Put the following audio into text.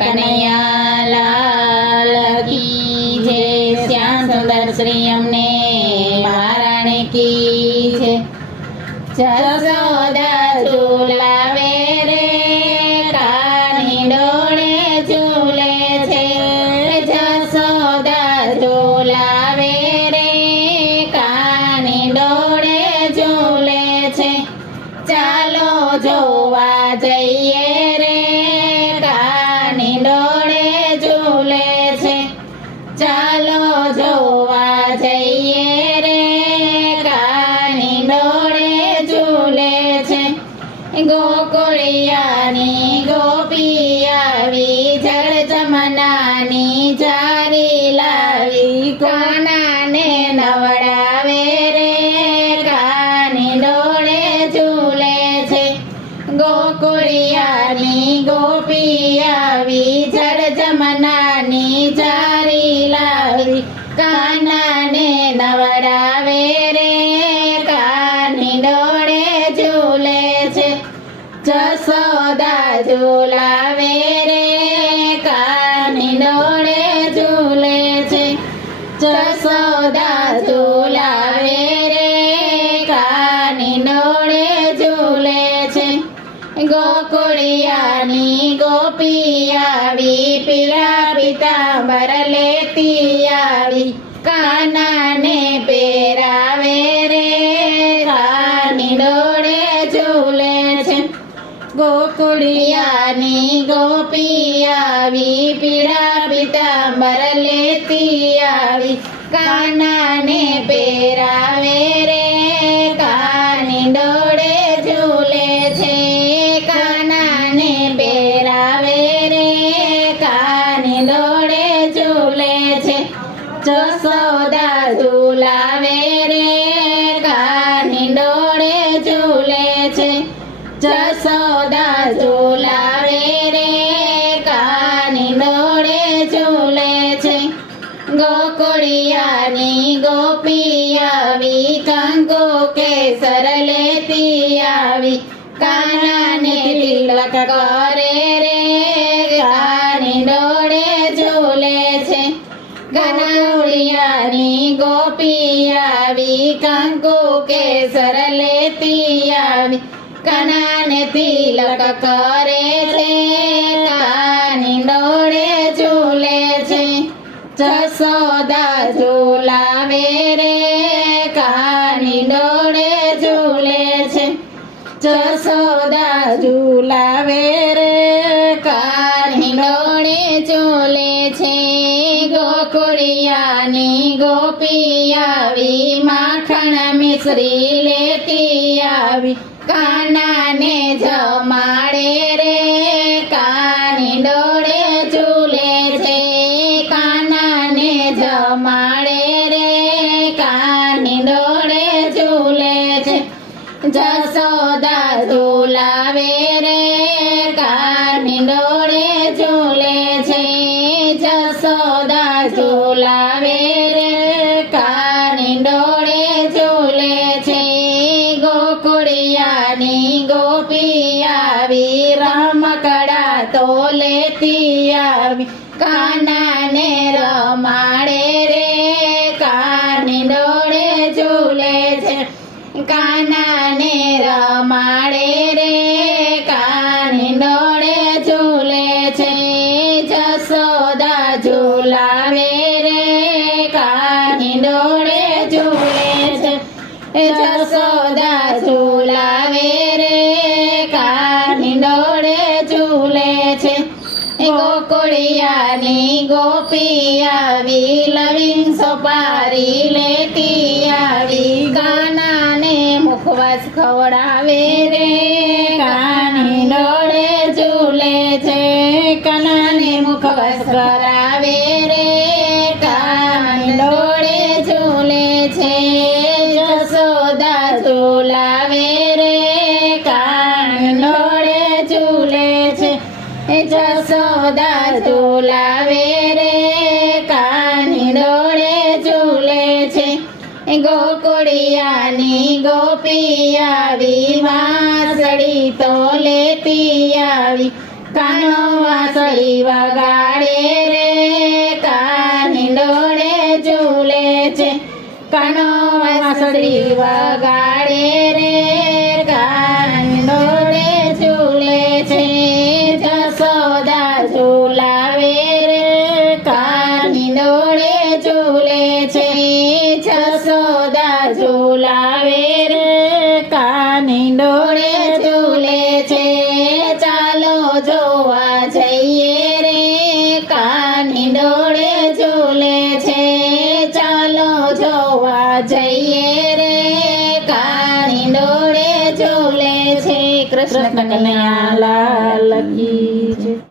કનૈયા લાલ કી જય શ્યામ સુંદર શ્રી અમને મહારાણી કી જય જશોદા ઝુલાવે રે કાની ડોળે ઝૂલે છે જશોદા ઝુલાવે રે કાની ડોળે ઝૂલે છે ચાલો જોવા જઈએ રે કાની ડોળે ઝૂલે છે ચાલો જોવા જઈએ રે કાની ડોળે ઝૂલે છે ગોકુળિયાની ગોપી આવી જળ જમનાની જારી લાવી કાનાને નવડાવે રે કાની ડોળે ઝૂલે છે ગોકુળિયાની ગોપી આવી જળ જમનાની જારી લાવી કાનાને નવડાવે રે કાની ડોળે ઝૂલે છે જશોદા ઝુલાવે રે કાની ડોળે ઝૂલે છે જશોદા ઝુલાવે રે કાની ડોળે ઝૂલે છે ગોકુળિયાની ગોપી આવી પીળા પીતાંબર લેતી આવી કાનાને પહેરાવે રે કાની ડોળે ઝૂલે છે ગોકુળિયાની ગોપી આવી પીળા પીતાંબર લેતી આવી કાનાને પહેરાવે રે કાની ડોળે ઝૂલે છે કાનાને પહેરાવે રે કાની ડોળે ઝૂલે છે જશોદા ઝુલાવે રે કાની ડોળે ઝૂલે છે જશોદા ઝુલાવે રે કાની ડોળે ઝૂલે છે ગોકુળિયાની ગોપી આવી કંકુ કેસર લેતી આવી કાનાને તિલક કરે રે કાની ડોળે ઝૂલે છે ગોકુળિયાની ગોપી આવી કંકુ કેસર લેતી આવી કાનાને તિલક કરે છે કાની ડોળે ઝૂલે છે જશોદા ઝુલાવે રે કાની ડોળે ઝૂલે છે જશોદા ઝુલાવે રે કાની ડોળે ઝૂલે છે ગોકુળિયાની ગોપી આવી માખણ મિશ્રી લેતી આવી કાનાને જમાડે રે કાની ડોળે ઝૂલે છે કાનાને જમાડે રે કાની ડોળે ઝૂલે છે જશોદા ઝુલાવે રે કાની ડોળે ઝૂલે છે જશોદા ઝુલાવે રે કાની ડોળે ઝૂલે છે ગોકુળિયાની ગોપી આવી રમકડા તો લેતી આવી કાનાને રમાડે રે કાની ડોળે ઝૂલે છે કાનાને રમાડે રે કાની ડોળે ઝૂલે છે જશોદા ઝુલાવે રે કાની ડોળે ઝૂલે છે જશોદા ઝુલાવે રે કાની ડોળે ઝૂલે છે ગોકુળિયાની ગોપી આવી લવિંગ સોપારી લેતી આવી કાનાને મુખવાસ ખવડાવે રે કાની ડોળે ઝૂલે છે કાનાને મુખવાસ કરાવે રે કાની ડોળે ઝૂલે છે જશોદા ઝુલાવે રે કાની ડોળે ઝૂલે છે જશોદા ઝુલાવે રે કાની ડોળે ઝૂલે છે ગોકુળિયાની ગોપી આવી વાંસળી તો લેતી આવી કાનો વાંસળી વગાડે રે કાની ડોળે ઝૂલે છે કાનો વાંસળી વગાડે રે કાની ડોળે ઝૂલે છે જસોદા ઝૂલાવે રે કાની ડોળે ઝૂલે છે જસોદા ઝૂલાવે રે કાની ડોળે ઝૂલે છે ચાલો જોવા જઈએ રે કાની ડોળે ઝૂલે છે ચાલો જોવા જઈએ રે કાની ડોળે ઝૂલે છે કૃષ્ણ કનૈયા લાલ કી જય.